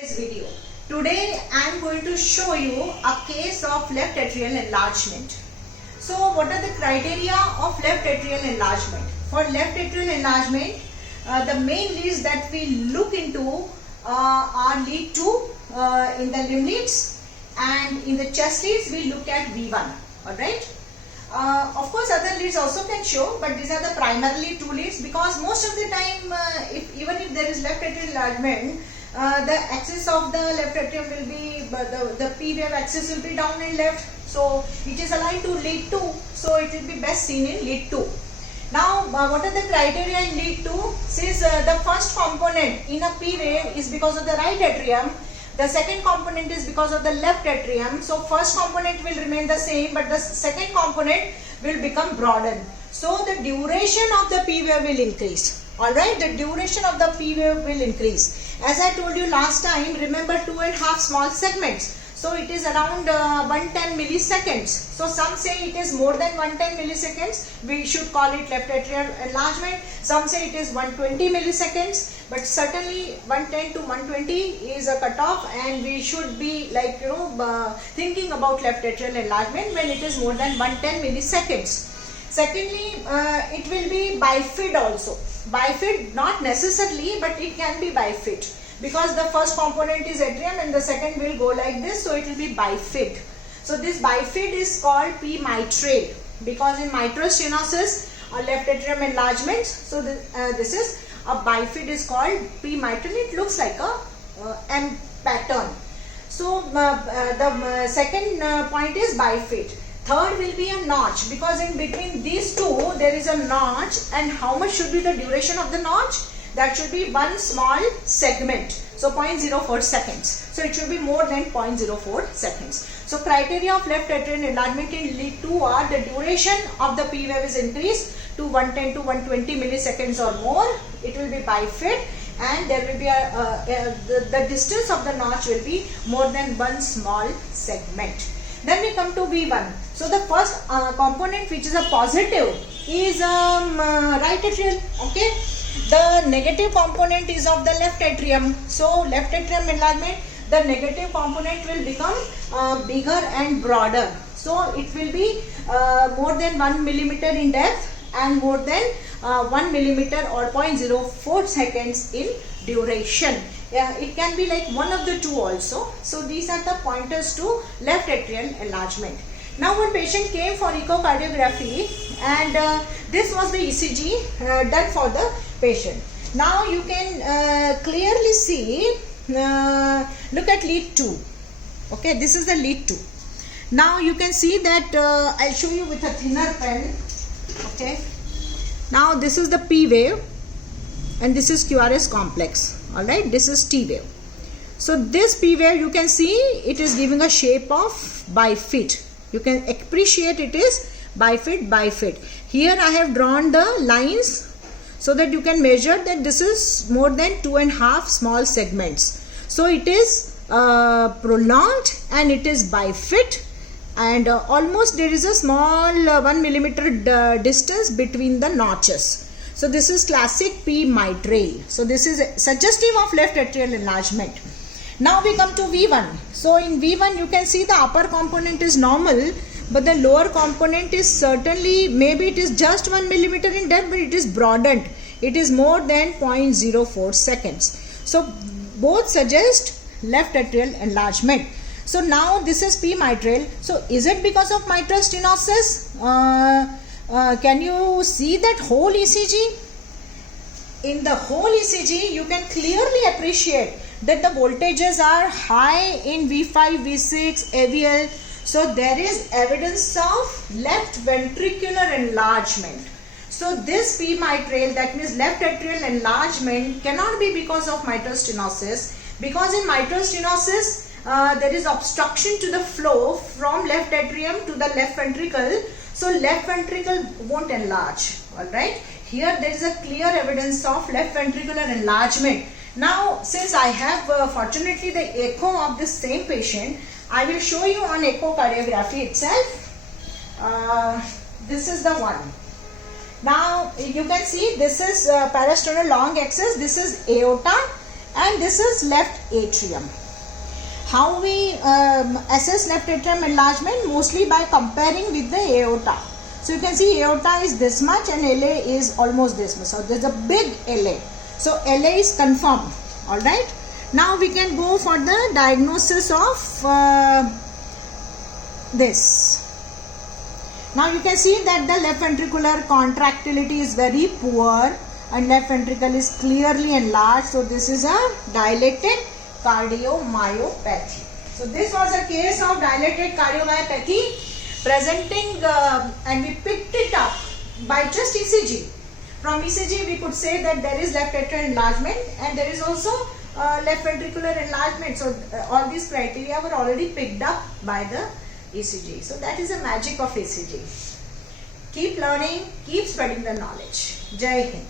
This video. Today I am going to show you a case of left atrial enlargement. So what are the criteria of left atrial enlargement? For left atrial enlargement, the main leads that we look into are lead 2 in the limb leads, and in the chest leads we look at V1. Alright. Of course other leads also can show, but these are the primarily 2 leads, because most of the time even if there is left atrial enlargement, the axis of the left atrium will be, the P wave axis will be down and left, so it is aligned to lead 2, so it will be best seen in lead 2. Now what are the criteria in lead 2? Since the first component in a P wave is because of the right atrium, the second component is because of the left atrium, so first component will remain the same, but the second component will become broadened. So the duration of the P wave will increase. Alright, the duration of the P wave will increase. As I told you last time, remember 2.5 small segments. So it is around 110 milliseconds. So some say it is more than 110 milliseconds. We should call it left atrial enlargement. Some say it is 120 milliseconds. But certainly 110 to 120 is a cutoff, and we should be thinking about left atrial enlargement when it is more than 110 milliseconds. Secondly, it will be bifid also. Bifid not necessarily, but it can be bifid, because the first component is atrium and the second will go like this, so it will be bifid. So this bifid is called P mitral, because in mitral stenosis, left atrium enlargement, so this is a bifid is called P mitral. It looks like a M pattern. So the second point is bifid. Third will be a notch, because in between these two there is a notch, and how much should be the duration of the notch? That should be one small segment, so 0.04 seconds. So it should be more than 0.04 seconds. So criteria of left atrial enlargement in lead 2 are the duration of the P wave is increased to 110 to 120 milliseconds or more. It will be bifid, and there will be the distance of the notch will be more than one small segment. Then we come to V1. So the first component which is a positive is right atrial. Okay. The negative component is of the left atrium. So left atrium enlargement, the negative component will become bigger and broader. So it will be more than 1 millimeter in depth and more than 1 millimeter or 0.04 seconds in duration. Yeah, it can be like one of the two also. So these are the pointers to left atrial enlargement. Now one patient came for echocardiography, and this was the ECG done for the patient. Now you can clearly see, look at lead 2. Okay, this is the lead 2. Now you can see that I'll show you with a thinner pen. Okay. Now this is the P wave, and this is QRS complex. Alright, this is T wave. So this P wave, you can see it is giving a shape of bifid. You can appreciate it is bifid. Here I have drawn the lines so that you can measure that this is more than 2.5 small segments. So it is prolonged and it is bifid, and almost there is a small 1 millimeter distance between the notches. So this is classic P mitral. So this is suggestive of left atrial enlargement. Now we come to V1. So in V1 you can see the upper component is normal, but the lower component is certainly, maybe it is just 1 millimeter in depth, but it is broadened. It is more than 0.04 seconds. So both suggest left atrial enlargement. So now this is P mitral. So is it because of mitral stenosis? Can you see that whole ECG? In the whole ECG, you can clearly appreciate that the voltages are high in V5, V6, AVL. So there is evidence of left ventricular enlargement. So this P mitral, that means left atrial enlargement, cannot be because of mitral stenosis, because in mitral stenosis, there is obstruction to the flow from left atrium to the left ventricle. So left ventricle won't enlarge. Alright. Here there is a clear evidence of left ventricular enlargement. Now since I have fortunately the echo of this same patient, I will show you on echocardiography itself. This is the one. Now you can see this is parasternal long axis, this is aorta, and this is left atrium. How we assess left atrium enlargement? Mostly by comparing with the aorta. So you can see aorta is this much and LA is almost this much. So there's a big LA. So LA is confirmed. Alright. Now we can go for the diagnosis of this. Now you can see that the left ventricular contractility is very poor and left ventricle is clearly enlarged. So this is a dilated cardiomyopathy. So this was a case of dilated cardiomyopathy presenting and we picked it up by just ECG. From ECG we could say that there is left atrial enlargement and there is also left ventricular enlargement. So all these criteria were already picked up by the ECG. So that is the magic of ECG. Keep learning, keep spreading the knowledge. Jai Hind.